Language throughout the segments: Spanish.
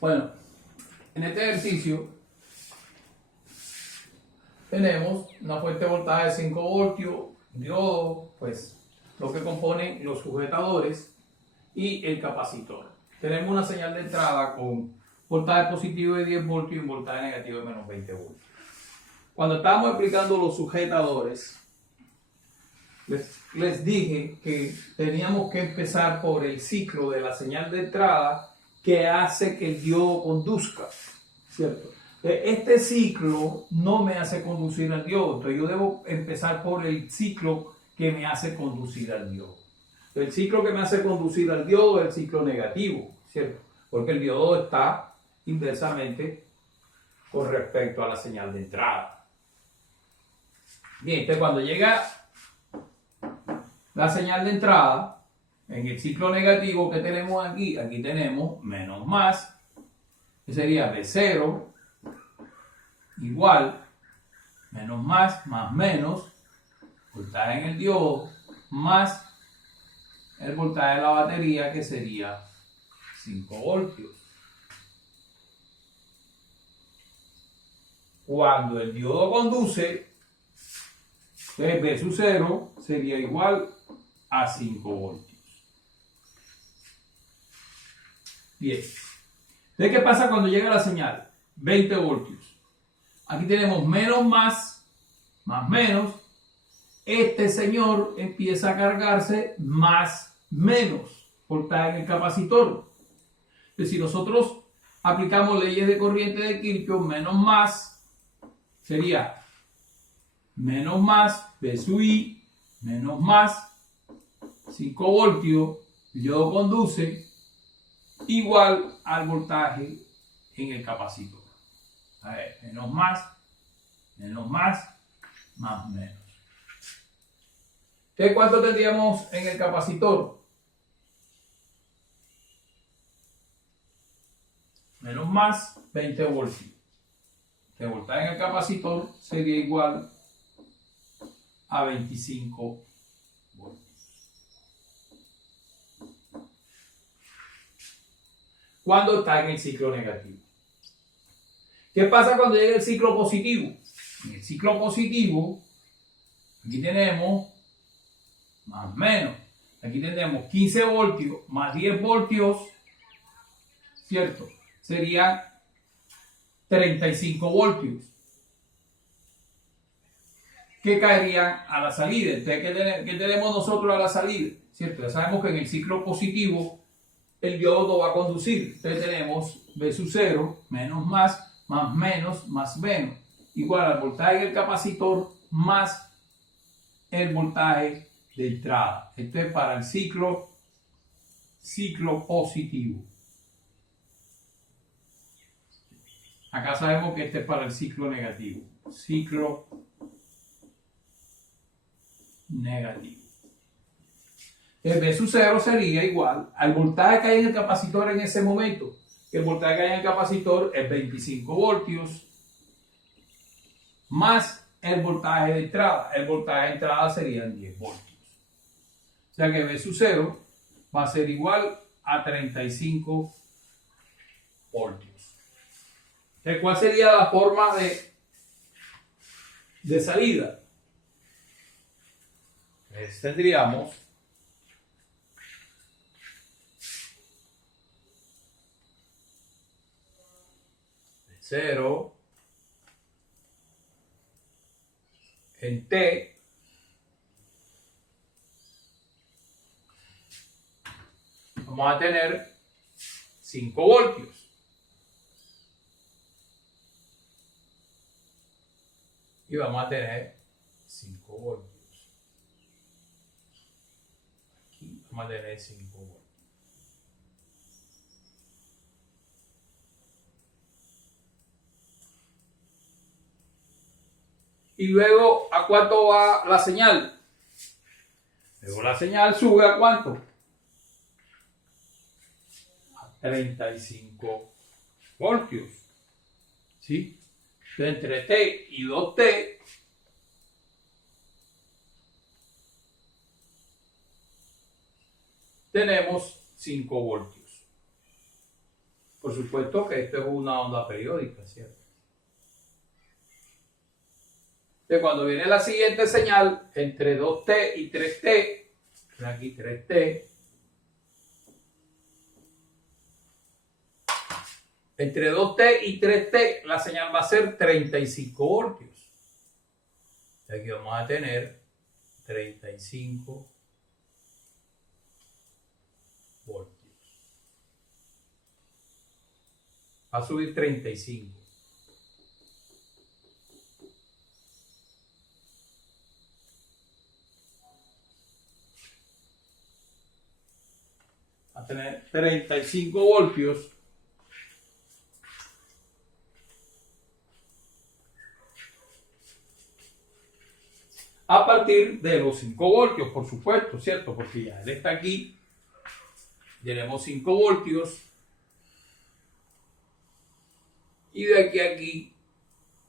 Bueno, en este ejercicio tenemos una fuente de voltaje de 5 voltios, diodo, pues lo que componen los sujetadores y el capacitor. Tenemos una señal de entrada con voltaje positivo de 10 voltios y un voltaje negativo de menos 20 voltios. Cuando estábamos explicando los sujetadores, les dije que teníamos que empezar por el ciclo de la señal de entrada que hace que el diodo conduzca, ¿cierto? Este ciclo no me hace conducir al diodo, entonces yo debo empezar por el ciclo que me hace conducir al diodo. El ciclo que me hace conducir al diodo es el ciclo negativo, ¿cierto? Porque el diodo está inversamente con respecto a la señal de entrada. Bien, entonces cuando llega la señal de entrada, en el ciclo negativo que tenemos aquí, aquí tenemos menos más, que sería B0 igual, menos más menos, voltaje en el diodo, más el voltaje de la batería, que sería 5 voltios. Cuando el diodo conduce, B sub 0 sería igual a 5 voltios. Bien. Entonces, ¿qué pasa cuando llega la señal? 20 voltios. Aquí tenemos menos más menos. Este señor empieza a cargarse más menos voltaje en el capacitor. Entonces, si nosotros aplicamos leyes de corriente de Kirchhoff, menos más sería menos más B sub I, menos más 5 voltios, el diodo conduce, igual al voltaje en el capacitor. A ver, menos más menos, menos. Entonces, ¿cuánto tendríamos en el capacitor? Menos más 20 voltios. El voltaje en el capacitor sería igual a 25 voltios. ¿Cuándo está en el ciclo negativo? ¿Qué pasa cuando llega el ciclo positivo? En el ciclo positivo, aquí tenemos más menos. Aquí tenemos 15 voltios más 10 voltios, ¿cierto? Sería 35 voltios. Que caerían a la salida. Entonces, ¿qué tenemos nosotros a la salida? ¿Cierto? Ya sabemos que en el ciclo positivo el diodo va a conducir. Entonces tenemos B sub 0 menos más menos menos igual al voltaje del capacitor más el voltaje de entrada. Esto es para el ciclo positivo. Acá sabemos que este es para el ciclo negativo. Ciclo negativo. El B sub 0 sería igual al voltaje que hay en el capacitor en ese momento. El voltaje que hay en el capacitor es 25 voltios más el voltaje de entrada. El voltaje de entrada serían 10 voltios. O sea que B sub 0 va a ser igual a 35 voltios. Entonces, ¿cuál sería la forma de salida? Pues tendríamos de 0 en T vamos a tener 5 voltios. Y vamos a tener 5 voltios. Aquí vamos a tener 5 voltios. Y luego, ¿a cuánto va la señal? Luego la señal sube ¿a cuánto? A 35 voltios. ¿Sí? Entre T y 2T tenemos 5 voltios. Por supuesto que esto es una onda periódica, ¿cierto? Entonces, cuando viene la siguiente señal, entre 2t y 3t, aquí 3t, entre 2t y 3t, la señal va a ser 35 voltios. Aquí vamos a tener 35 voltios. Va a subir 35. Va a tener 35 voltios. A partir de los 5 voltios, por supuesto, ¿cierto? Porque ya él está aquí. Tenemos 5 voltios. Y de aquí a aquí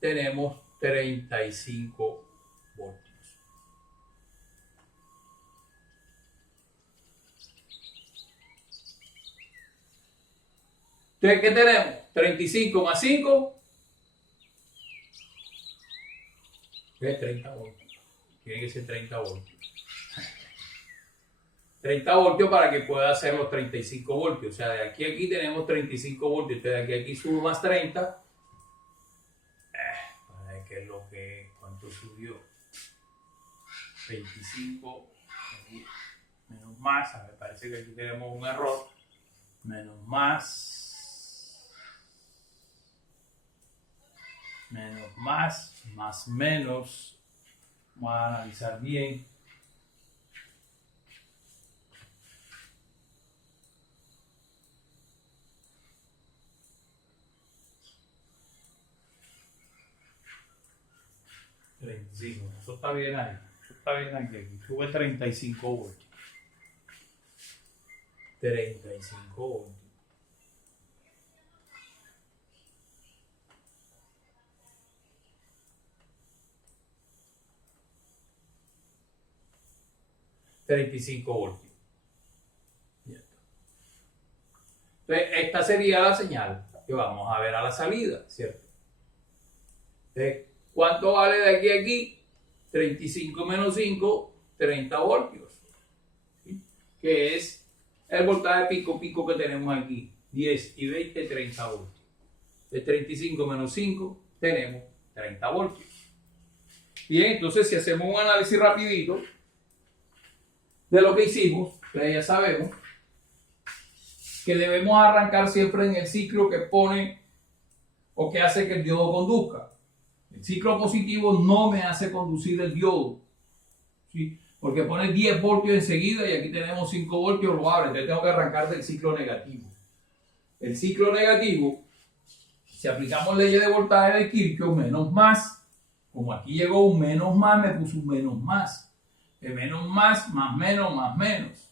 tenemos 35 voltios. Entonces, ¿qué tenemos? 35 más 5 es 30 voltios. Tiene que ser 30 voltios. 30 voltios para que pueda hacer los 35 voltios. O sea, de aquí a aquí tenemos 35 voltios. Entonces, de aquí a aquí subo más 30. Para ver qué es lo que... ¿Cuánto subió? 25 menos más. A ver, parece que aquí tenemos un error. Menos más. Menos más. Más menos. Vamos a analizar bien. Sí, eso está bien ahí. Eso está bien aquí. Aquí sube 35 voltios. 35 voltios. $35 voltios. Entonces, esta sería la señal que vamos a ver a la salida, ¿cierto? Entonces, ¿cuánto vale de aquí a aquí? 35 menos 5, 30 voltios. ¿Sí? Que es el voltaje pico que tenemos aquí. 10 y 20, 30 voltios. De 35 menos 5, tenemos 30 voltios. Bien, entonces si hacemos un análisis rapidito de lo que hicimos, que ya sabemos que debemos arrancar siempre en el ciclo que pone o que hace que el diodo conduzca. El ciclo positivo no me hace conducir el diodo, ¿sí? Porque pone 10 voltios enseguida y aquí tenemos 5 voltios, lo abre. Entonces tengo que arrancar del ciclo negativo. El ciclo negativo, si aplicamos leyes de voltaje de Kirchhoff, menos más, como aquí llegó un menos más, me puso un menos más. De menos más menos, más menos.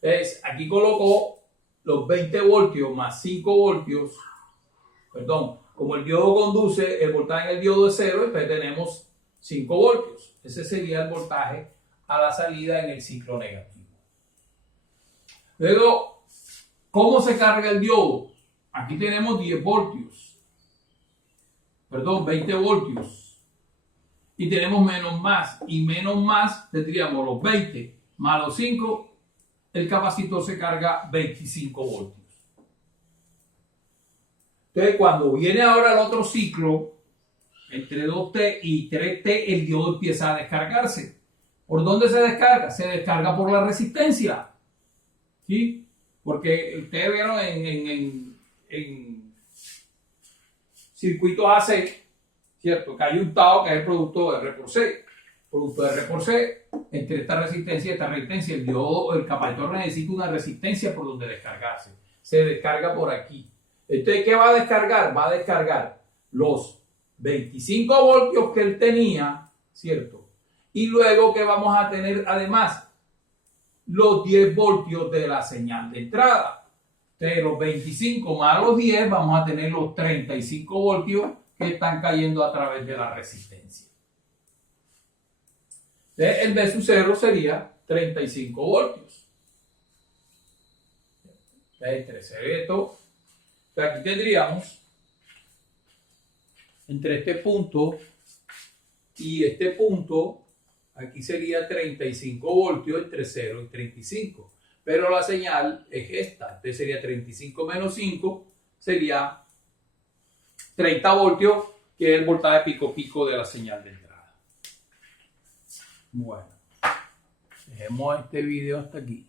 Entonces, aquí colocó los 20 voltios más 5 voltios, perdón, como el diodo conduce, el voltaje en el diodo es 0, entonces tenemos 5 voltios. Ese sería el voltaje a la salida en el ciclo negativo. Luego, ¿cómo se carga el diodo? Aquí tenemos 10 voltios, perdón, 20 voltios. Y tenemos menos más, y menos más tendríamos los 20 más los 5, el capacitor se carga 25 voltios. Entonces, cuando viene ahora el otro ciclo, entre 2T y 3T, el diodo empieza a descargarse. ¿Por dónde se descarga? Se descarga por la resistencia. ¿Sí? Porque ustedes vieron en circuitos AC, ¿cierto? Que hay un tau que es el producto de R por C. Producto de R por C, entre esta resistencia y esta resistencia, el diodo, el capacitor necesita una resistencia por donde descargarse. Se descarga por aquí. Entonces, ¿qué va a descargar? Va a descargar los 25 voltios que él tenía, ¿cierto? Y luego, ¿qué vamos a tener además? Los 10 voltios de la señal de entrada. Entonces, los 25 más los 10, vamos a tener los 35 voltios que están cayendo a través de la resistencia. Entonces, el V sub 0 sería 35 voltios. Entre 0 y esto. Entonces aquí tendríamos entre este punto y este punto, aquí sería 35 voltios entre 0 y 35. Pero la señal es esta. Entonces sería 35 menos 5, sería 30 voltios, que es el voltaje pico de la señal de entrada. Bueno, dejemos este video hasta aquí.